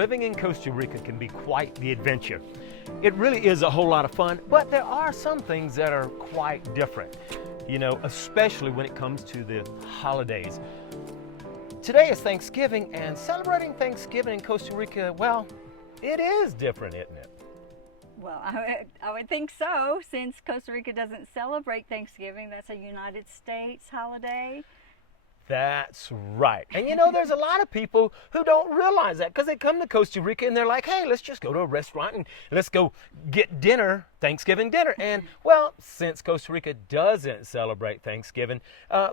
living in Costa Rica can be quite the adventure. It really is a whole lot of fun, but there are some things that are quite different, especially when it comes to the holidays. Today is Thanksgiving, and celebrating Thanksgiving in Costa Rica, well, it is different, isn't it? Well, I would think so, since Costa Rica doesn't celebrate Thanksgiving. That's a United States holiday. That's right. And there's a lot of people who don't realize that, because they come to Costa Rica and they're like, hey, let's just go to a restaurant and let's go get dinner, Thanksgiving dinner. And well, since Costa Rica doesn't celebrate Thanksgiving,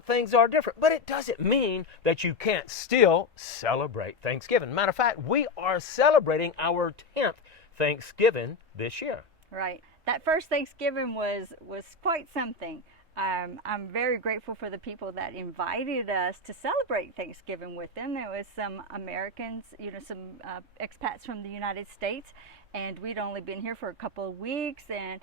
things are different. But it doesn't mean that you can't still celebrate Thanksgiving. Matter of fact, we are celebrating our 10th Thanksgiving this year. Right. That first Thanksgiving was quite something. I'm very grateful for the people that invited us to celebrate Thanksgiving with them. There was some Americans, some expats from the United States, and we'd only been here for a couple of weeks. And,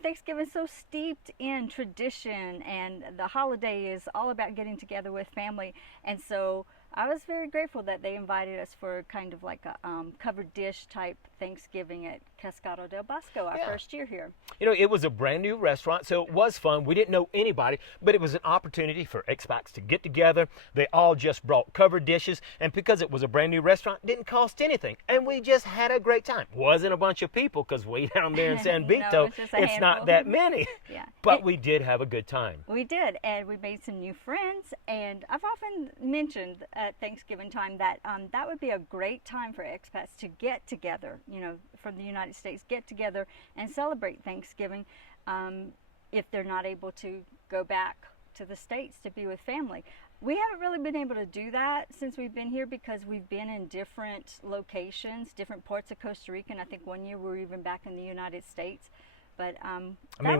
Thanksgiving's so steeped in tradition, and the holiday is all about getting together with family. And so I was very grateful that they invited us for kind of like a covered dish type Thanksgiving at Cascado del Bosco, our first year here. It was a brand new restaurant, so it was fun. We didn't know anybody, but it was an opportunity for expats to get together. They all just brought covered dishes, and because it was a brand new restaurant, it didn't cost anything. And we just had a great time. Wasn't a bunch of people, because way down there in San Vito, it's not that many. Yeah. But we did have a good time. We did, and we made some new friends, and I've often mentioned at Thanksgiving time that that would be a great time for expats to get together, from the United States, get together and celebrate Thanksgiving if they're not able to go back to the States to be with family. We haven't really been able to do that since we've been here, because we've been in different locations, different parts of Costa Rica, and I think one year we were even back in the United States. But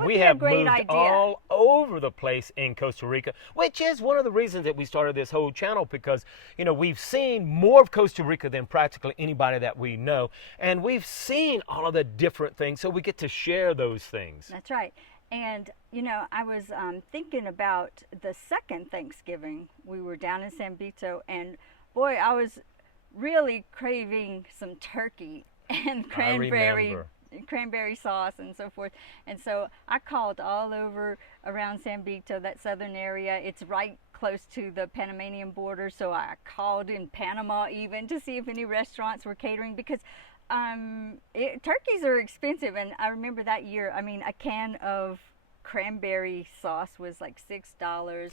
we have moved all over the place in Costa Rica, which is one of the reasons that we started this whole channel, because, we've seen more of Costa Rica than practically anybody that we know. And we've seen all of the different things, so we get to share those things. That's right. And, I was thinking about the second Thanksgiving. We were down in San Vito, and boy, I was really craving some turkey and cranberry sauce and so forth. And so I called all over around San Vito, that southern area. It's right close to the Panamanian border, so I called in Panama even to see if any restaurants were catering, because turkeys are expensive. And I remember that year, a can of cranberry sauce was like $6.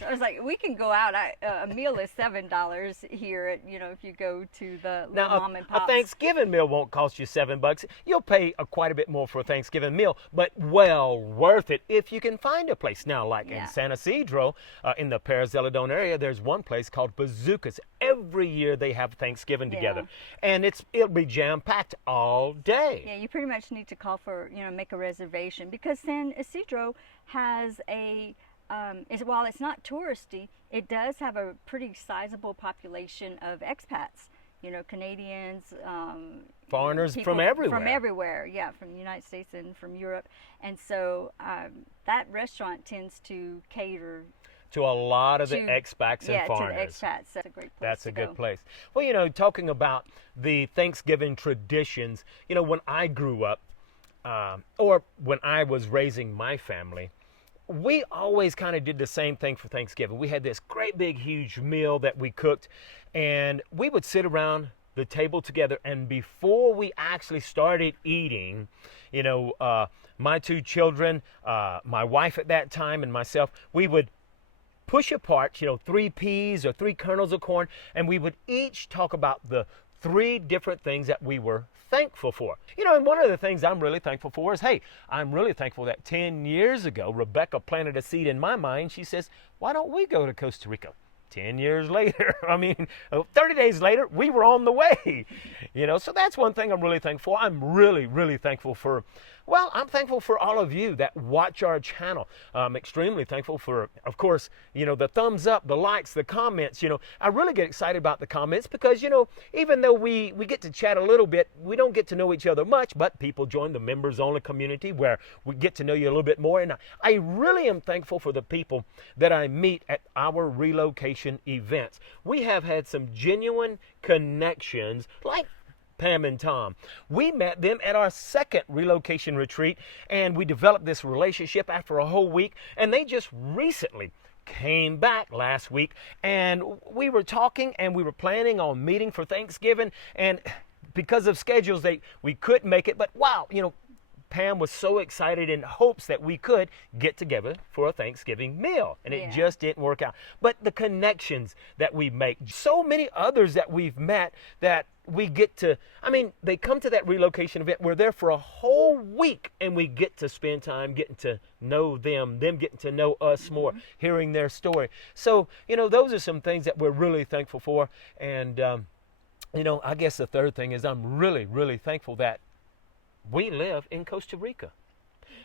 I was like, we can go out. A meal is $7 here at, if you go to the mom and pops. A Thanksgiving meal won't cost you $7. You'll pay quite a bit more for a Thanksgiving meal, but well worth it if you can find a place. Now, like in San Isidro, in the Perez Zeledon area, there's one place called Bazookas. Every year they have Thanksgiving together, and it'll be jam-packed all day. Yeah, you pretty much need to call for, make a reservation, because San Isidro has while it's not touristy, it does have a pretty sizable population of expats, Canadians, foreigners from everywhere. From everywhere, from the United States and from Europe. And so that restaurant tends to cater to a lot of the expats and foreigners. To the expats. That's a great place. That's a good place. Well, talking about the Thanksgiving traditions, when I grew up, or when I was raising my family, we always kind of did the same thing for Thanksgiving. We had this great big huge meal that we cooked, and we would sit around the table together, and before we actually started eating, my two children, my wife at that time and myself, we would push apart, 3 peas or 3 kernels of corn, and we would each talk about the 3 different things that we were thankful for. And one of the things I'm really thankful for is, hey, I'm really thankful that 10 years ago, Rebecca planted a seed in my mind. She says, why don't we go to Costa Rica? 10 years later, 30 days later, we were on the way. So that's one thing I'm really thankful for. I'm really, really thankful for, I'm thankful for all of you that watch our channel. I'm extremely thankful for, of course, the thumbs up, the likes, the comments. I really get excited about the comments because, even though we get to chat a little bit, we don't get to know each other much, but people join the members-only community where we get to know you a little bit more. And I really am thankful for the people that I meet at our relocation events. We have had some genuine connections, like Pam and Tom. We met them at our second relocation retreat, and we developed this relationship after a whole week, and they just recently came back last week, and we were talking, and we were planning on meeting for Thanksgiving, and because of schedules, we couldn't make it, but wow, Pam was so excited in hopes that we could get together for a Thanksgiving meal, and it just didn't work out. But the connections that we make, so many others that we've met that we get to, they come to that relocation event. We're there for a whole week, and we get to spend time getting to know them getting to know us more, hearing their story. So, those are some things that we're really thankful for. And, I guess the third thing is I'm really, really thankful that we live in Costa Rica.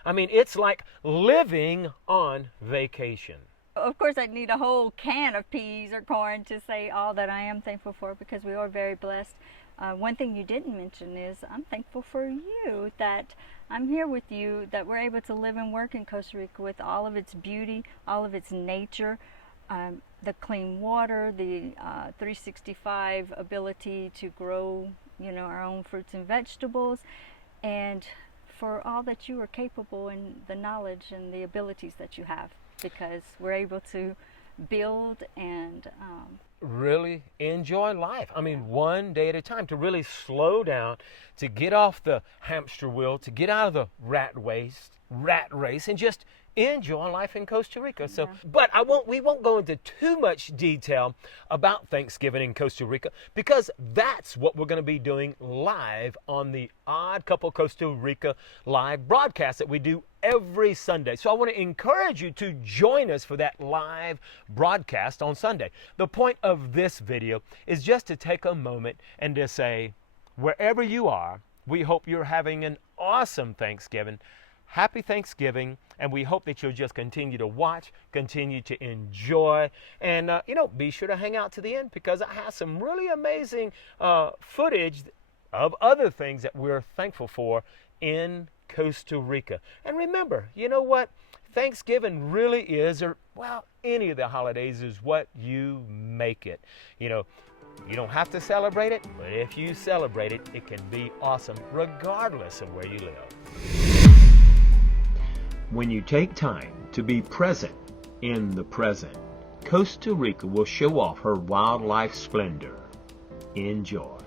It's like living on vacation. Of course, I'd need a whole can of peas or corn to say all that I am thankful for, because we are very blessed. One thing you didn't mention is I'm thankful for you, that I'm here with you, that we're able to live and work in Costa Rica with all of its beauty, all of its nature, the clean water, the 365 ability to grow, our own fruits and vegetables, and for all that you are capable and the knowledge and the abilities that you have, because we're able to build and really enjoy life. One day at a time, to really slow down, to get off the hamster wheel, to get out of the rat race, and just enjoy life in Costa Rica. So, but we won't go into too much detail about Thanksgiving in Costa Rica, because that's what we're going to be doing live on the Odd Couple Costa Rica live broadcast that we do every Sunday. So I want to encourage you to join us for that live broadcast on Sunday. The point of this video is just to take a moment and to say, wherever you are, we hope you're having an awesome Thanksgiving. Happy Thanksgiving, and we hope that you'll just continue to watch, continue to enjoy, and be sure to hang out to the end, because I have some really amazing footage of other things that we're thankful for in Costa Rica. And remember, you know what? Thanksgiving really is, any of the holidays is what you make it. You don't have to celebrate it, but if you celebrate it, it can be awesome regardless of where you live. When you take time to be present in the present, Costa Rica will show off her wildlife splendor. Enjoy.